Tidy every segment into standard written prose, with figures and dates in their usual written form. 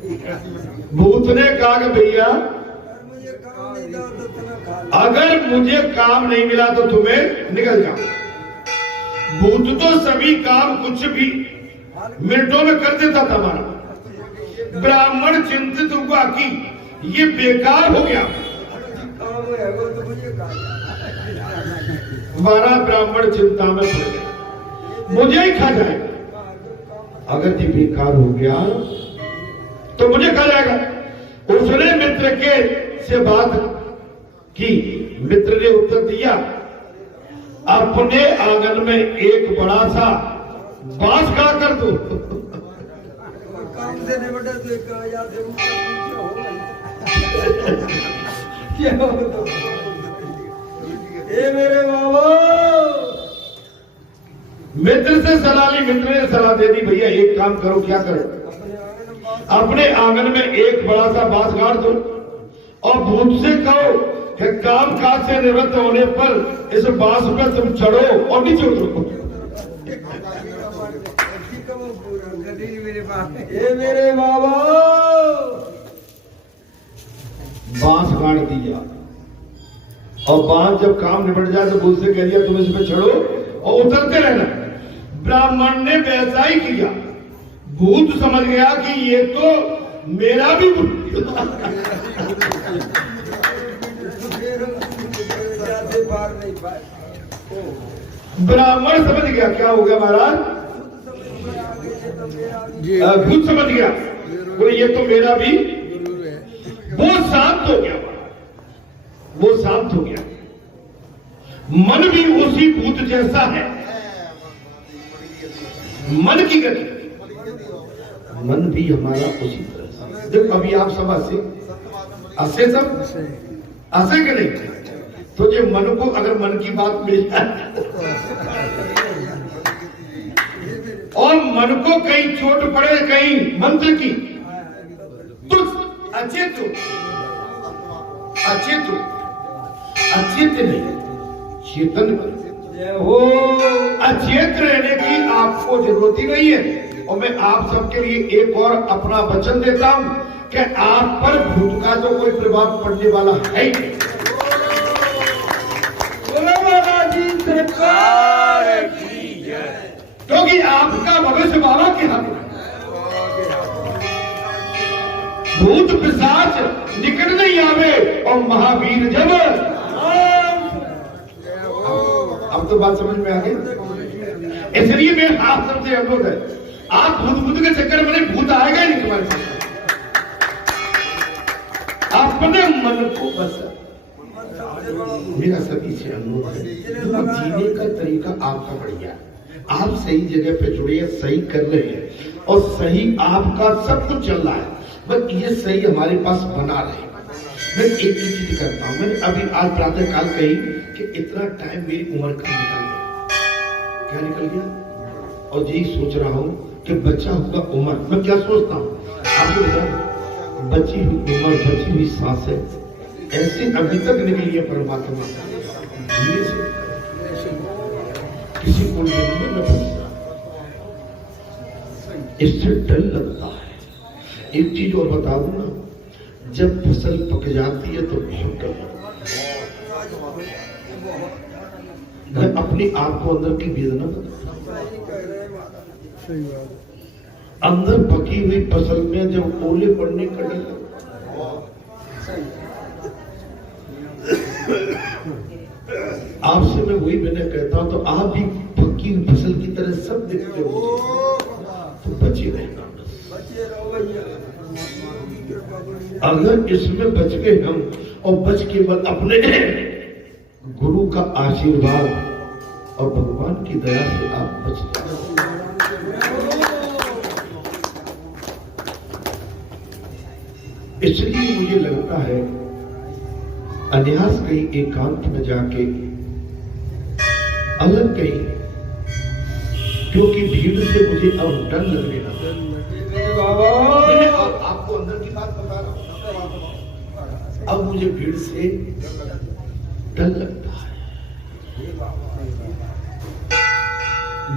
भूत ने कहा कि भैया अगर मुझे काम नहीं मिला तो तुम्हें निकल जाओ। भूत तो सभी काम कुछ भी मिनटों में कर देता था हमारा। ब्राह्मण चिंतित हुआ कि ये बेकार हो गया। हमारा ब्राह्मण चिंता में पड़ गया, मुझे ही खा जाएगा। अगर ये बेकार हो गया तो मुझे खा जाएगा। उसने मित्र के से बात की। मित्र ने उत्तर दिया, अपने आंगन में एक बड़ा सा बांस खड़ा कर दो। काम से नहीं बड़ा तो क्या हो ए मेरे बाबा। मित्र से सलाह ली। मित्र ने सलाह दे दी, भैया एक काम करो। क्या करो? अपने आंगन में एक बड़ा सा बांस गाड़ दो और भूत से कहो कि काम काज से निवृत्त होने पर इस बांस पर तुम चढ़ो और नीचे उतरो। ये मेरे बाबा। बांस गाड़ दिया और बांस जब काम निपट जाए तो भूत से कह दिया तुम इस पे चढ़ो और उतरते रहना। ब्राह्मण ने वैसा ही किया। भूत समझ गया कि ये तो मेरा भी ब्राह्मण समझ गया। क्या हो गया महाराज? भूत समझ गया बोले ये तो मेरा भी। वो शांत हो गया। वो शांत हो गया। मन भी उसी भूत जैसा है। मन की गति, मन भी हमारा उसी तरह। देखो अभी आप सब हंसे सब हंसे के नहीं तो जो मन को अगर मन की बात मिल जाए और मन को कहीं चोट पड़े कहीं मंत्र की तो अचेत नहीं चेतन हो। अचेत रहने की आपको जरूरत ही नहीं है। और मैं आप सबके लिए एक और अपना वचन देता हूं कि आप पर भूत का तो कोई प्रभाव पड़ने वाला है ही नहीं। क्योंकि आपका भविष्य बाबा के हाथ में। भूत पिशाच निकट नहीं आवे और महावीर जब। अब तो बात समझ में आ गई। इसलिए मैं आप सबसे अनुरोध है, आप भूत के चक्कर में भूत आएगा ही नहीं तुम्हारे पास। अपने मन को बस। मेरा सभी से अनुरोध है, जीने का तरीका आपका बढ़िया। आप सही जगह पे जुड़े हैं, सही कर रहे हैं और सही आपका सब कुछ चल रहा है। बस ये सही हमारे पास बना रहे। मैं एक ही चीज करता हूँ। मैंने अभी आज प्रातः काल कही कि इतना टाइम मेरी उम्र का निकल गया। क्या निकल गया? और यही सोच रहा हूँ कि बचा हुआ उम्र मैं क्या सोचता हूँ आपको बताऊं। बची हुई उम्र, बची हुई सांसें ऐसे अभी तक निकली है परमात्मा धीरे से। किसी को नहीं पता, इससे डर लगता है। एक चीज और बता दूं ना, जब फसल पक जाती है तो बहुत डर मैं अपने आप को अंदर की वेदना बताता। अंदर पकी हुई फसल में जब ओले पड़ने का डर, आपसे मैं वही मैंने कहता हूं तो आप भी पकी हुई फसल की तरह सब देखते हो तो बचे रहना। अगर इसमें बच गए हम और बच केवल अपने गुरु का आशीर्वाद और भगवान की दया से आप बच जाए। इसलिए मुझे लगता है अन्यास कहीं एकांत में जाके अलग कहीं, क्योंकि भीड़ से मुझे अब डर लगने लगा। आपको अंदर की बात बता रहा हूं, अब मुझे भीड़ से डर लगता है।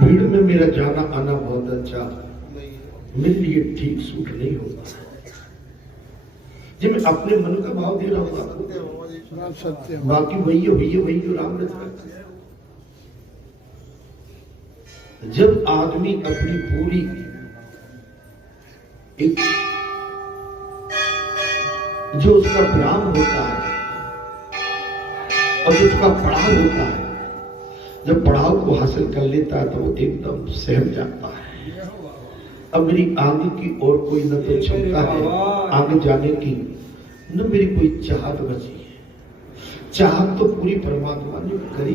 भीड़ में मेरा जाना आना बहुत अच्छा मेरे लिए ठीक सूट नहीं होता। जब मैं अपने मन का भाव दे रहा हूँ आपको, बाकी वही है जो राम रच करता है। जब आदमी अपनी पूरी एक जो उसका प्लान होता है और जो उसका पड़ाव होता है, जब पड़ाव को हासिल कर लेता है तो वो एकदम सहम जाता है। अब मेरी आगे की और कोई न तो क्षमता है आगे जाने की, न मेरी कोई चाहत बची है। चाहत तो पूरी परमात्मा ने करी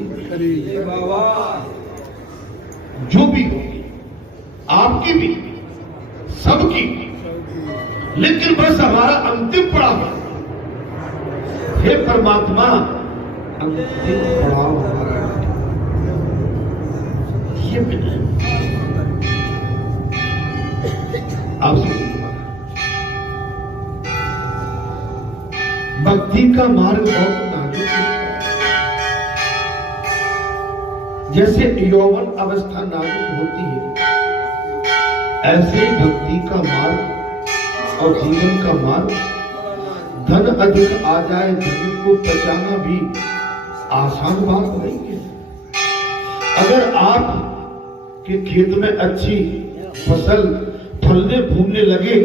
जो भी होगी, आपकी भी, सबकी, लेकिन बस हमारा अंतिम पड़ाव, हे परमात्मा अंतिम पड़ाव हमारा ये मिले आपसे। भक्ति का मार्ग बहुत नाजुक है। जैसे यौवन अवस्था नाजुक होती है, ऐसे ही भक्ति का मार्ग और जीवन का मार्ग, धन अधिक आ जाए धन को बचाना भी आसान बात नहीं है। अगर आप के खेत में अच्छी फसल फलने फूलने लगे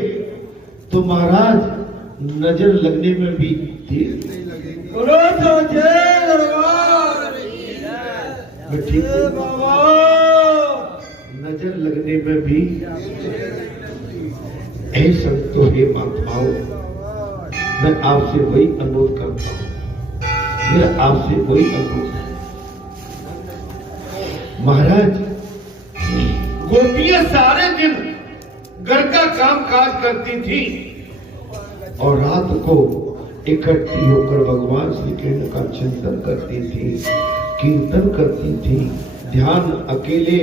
तो महाराज नजर लगने में भी देर नहीं लगेगी। नजर लगने में भी ऐसा तो हे महात्माओं, मैं आपसे वही अनुरोध करता हूं, मेरा आपसे वही अनुरोध है। महाराज गोपियां सारे दिन घर का काम काज करती थी और रात को इकट्ठी होकर भगवान श्री कृष्ण का चिंतन करती थी, कीर्तन करती थी। ध्यान अकेले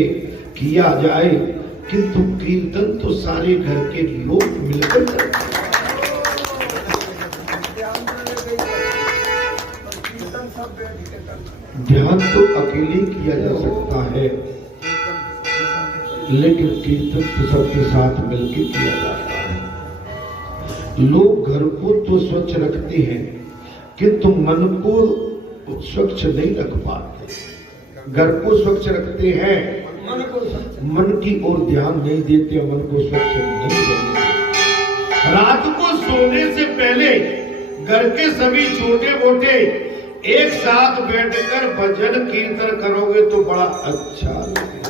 किया जाए किंतु कीर्तन तो सारे घर के लोग मिलकर करते। ध्यान तो अकेले किया जा सकता है, लेकिन कीर्तन तो सबके साथ मिलकर किया जाता है। लोग घर को तो स्वच्छ रखते हैं किंतु मन को स्वच्छ नहीं रख पाते। घर को स्वच्छ रखते हैं, मन की ओर ध्यान नहीं देते, मन को स्वच्छ नहीं देते। रात को सोने से पहले घर के सभी छोटे मोटे एक साथ बैठकर भजन कीर्तन करोगे तो बड़ा अच्छा लगेगा।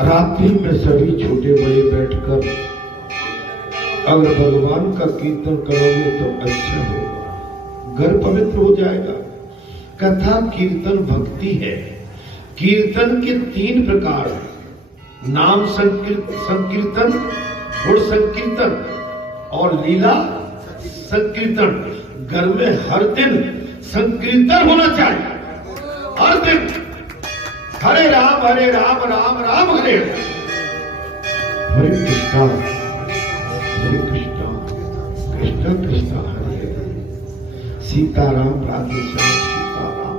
रात्रि में सभी छोटे बड़े बैठकर अगर भगवान का कीर्तन करोगे तो अच्छा होगा, घर पवित्र हो जाएगा। कथा कीर्तन भक्ति है। कीर्तन के 3 प्रकार हैं, नाम संकीर्तन, गुण संकीर्तन और लीला संकीर्तन। घर में हर दिन संकीर्तन होना चाहिए, हर दिन हरे राम राम राम हरे हरे, हरे कृष्णा कृष्णा कृष्णा हरे हरे, सीताराम राधे श्याम सीताराम,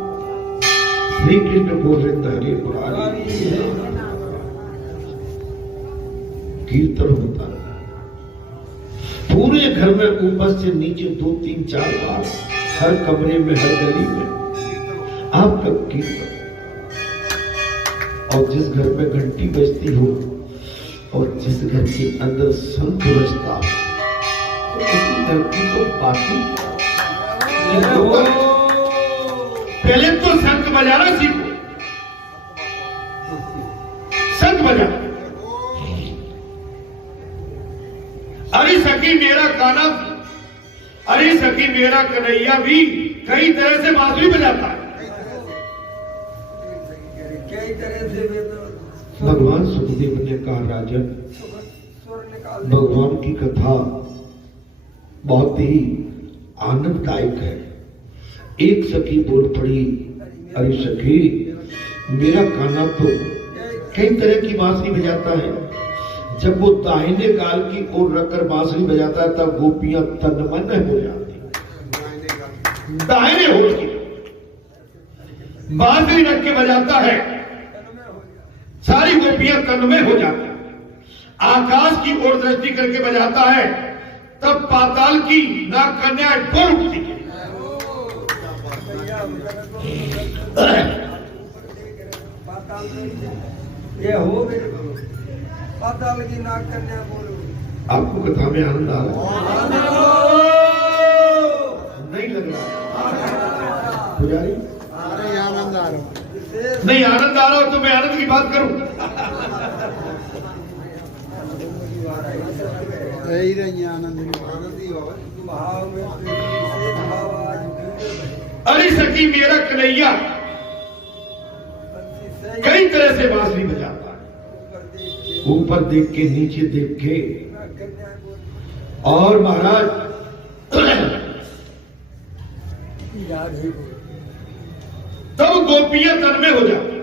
श्री कृष्ण गोविंद हरे मुरारी। कीर्तन होता है पूरे घर में, ऊपर से नीचे 2, 3, 4 बार, हर कमरे में, हर गली में आपका कीर्तन। और जिस घर में घंटी बजती हो और जिस घर के अंदर शंख बजता तो उसी घर की तो बाकी। पहले तो शंख बजाना सीखो, शंख बजा। अरे सखी मेरा काना, अरे सखी मेरा कन्हैया भी कई तरह से बांसुरी बजाता है। भगवान सुखदेव ने कहा, राजन भगवान की कथा बहुत ही आनंददायक है। एक सखी बोल पड़ी, अरे सखी मेरा काना तो कई तरह की बांसुरी बजाता है। जब वो दाहिने गाल की ओर रखकर बांसुरी बजाता है तब गोपियां तन्मय हो जाती। दाहिने होठ की बांसुरी रख के बजाता है, सारी गोपियां तन्मय हो जाती। आकाश की ओर दृष्टि करके बजाता है, तब पाताल की नाग कन्याएं बोल उठती है। ये हो मेरे पाताल की नाग कन्या बोलो। आपको कथा में आनंद आ रहा है? नहीं लग रहा पुजारी? अरे आनंद आ रहा। नहीं आनंद आ रहा हो तो मैं आनंद की बात करूं। रही रही आनंद ही भाव में भाव आज। अरे सखी मेरा कन्हैया कई तरह से बांसुरी बजाता है, ऊपर देख के, नीचे देख के। और महाराज तब गोपियां तन में हो जाती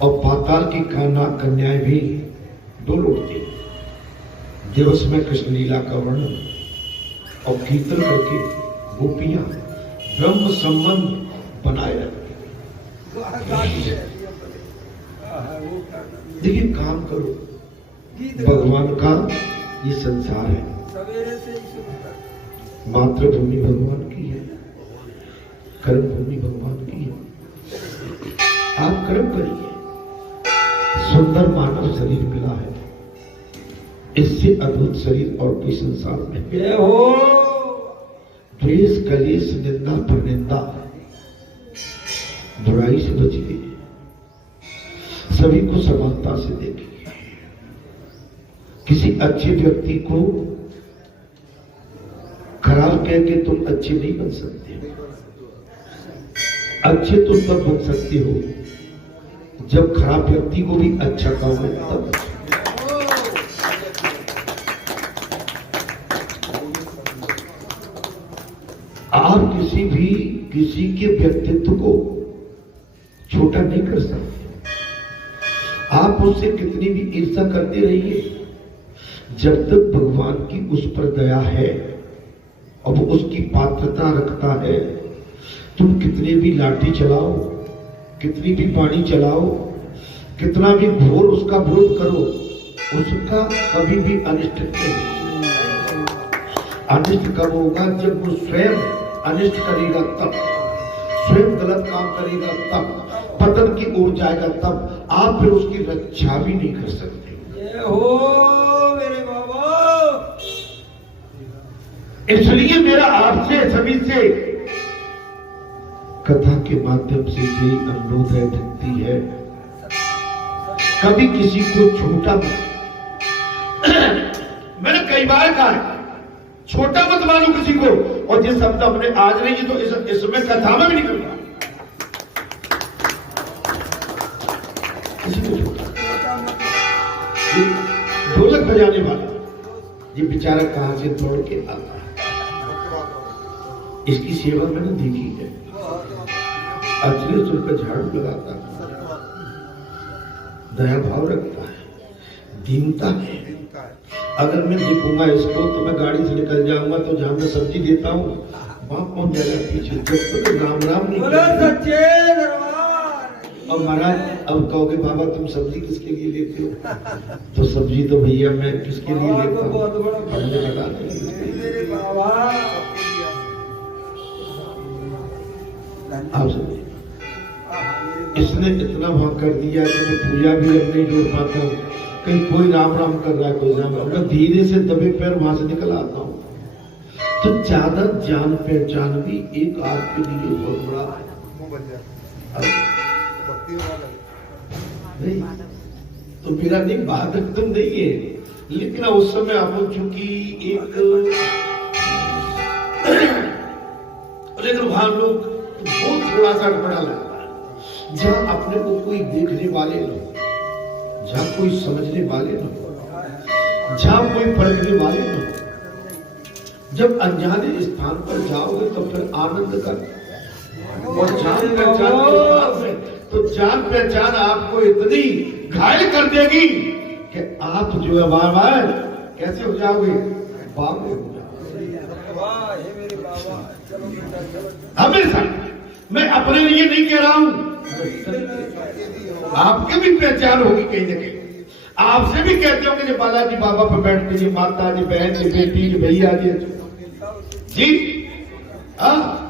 और पाताल की नाग कन्याएं भी डोल उठती। दिवस में कृष्ण लीला का वर्णन और कीर्तन करके गोपियां ब्रह्म संबंध बनाए रखती। देखिए काम करो, भगवान का ये संसार है, मातृभूमि भगवान की है, कर्म भूमि भगवान की है। आप कर्म करिए, सुंदर मानव शरीर मिला है, इससे अद्भुत शरीर और कोई संसार में हो। द्वेष कलेश निंदा परनिंदा बुराई से बचिए, सभी को समानता से देखिए। किसी अच्छे व्यक्ति को खराब कह के तुम अच्छे नहीं बन सकते। अच्छे तुम तब बन सकते हो जब खराब व्यक्ति को भी अच्छा काम है तब। आप किसी के व्यक्तित्व को छोटा नहीं कर सकते। आप उससे कितनी भी ईर्ष्या करते रहिए, जब तक भगवान की उस पर दया है और वो उसकी पात्रता रखता है, तुम कितने भी लाठी चलाओ, कितनी भी पानी चलाओ, कितना भी घोर उसका विरोध करो, उसका कभी भी अनिष्ट नहीं। अनिष्ट कब होगा? जब वो स्वयं अनिष्ट करेगा तब, स्वयं गलत काम करेगा तब, पतन की ओर जाएगा तब। आप फिर उसकी रक्षा भी नहीं कर सकते। ये हो मेरे बाबा। इसलिए मेरा आपसे सभी से कथा के माध्यम से यही अनुरोध है, विनती है, कभी किसी को छोटा मत। मैंने कई बार कहा है, छोटा मत मानो किसी को। और जिस शब्द हमने आज नहीं तो इसमें कथा में भी निकल रहा, किसी को छोटा। ढोलक बजाने वाला ये बेचारा कहां से दौड़ के आता है, इसकी सेवा मैंने देखी है। अचले सुर पर झाड़ू लगाता है, दया भाव रखता है, दीनता है। अगर मैं देखूंगा इसको तो मैं गाड़ी से निकल जाऊंगा, तो जहां मैं सब्जी देता हूँ वहां पहुंच जाएगा पीछे। जब तो राम राम नहीं सच्चे दरबार। और महाराज अब कहोगे बाबा तुम सब्जी किसके लिए लेते हो? तो सब्जी तो भैया मैं किसके लिए लेता हूँ? हमने बता आप समझे, इसने इतना भाग कर दिया कि मैं पूजा भी अब नहीं जोड़ पाता हूँ। कहीं कोई राम राम कर रहा है, कोई राम राम, मैं धीरे से दबे पैर वहां से निकल आता हूँ। तो ज्यादा जान पहचान भी एक आपके लिए बहुत बड़ा नहीं, तो मेरा नहीं बात एकदम नहीं है, लेकिन उस समय आप चूंकि एक लेकिन वहां लोग बहुत थोड़ा सा बड़ा लगता है, जहां अपने को कोई देखने वाले न हो, जहां कोई समझने वाले न हो, जहां कोई पढ़ने वाले न हो। जब अनजाने स्थान पर जाओगे तो फिर आनंद कर, और जान पहचान तो जान पहचान आपको इतनी घायल कर देगी कि आप जो है बार कैसे हो जाओगे, बाबू हो जाओगे। हमेशा मैं अपने लिए नहीं कह रहा हूं, आपकी भी पहचान होगी कहीं ना कहीं। आपसे भी कहते होंगे जी बालाजी बाबा पे बैठते जी माता जी बहन जी बेटी जी भैया जी जी हाँ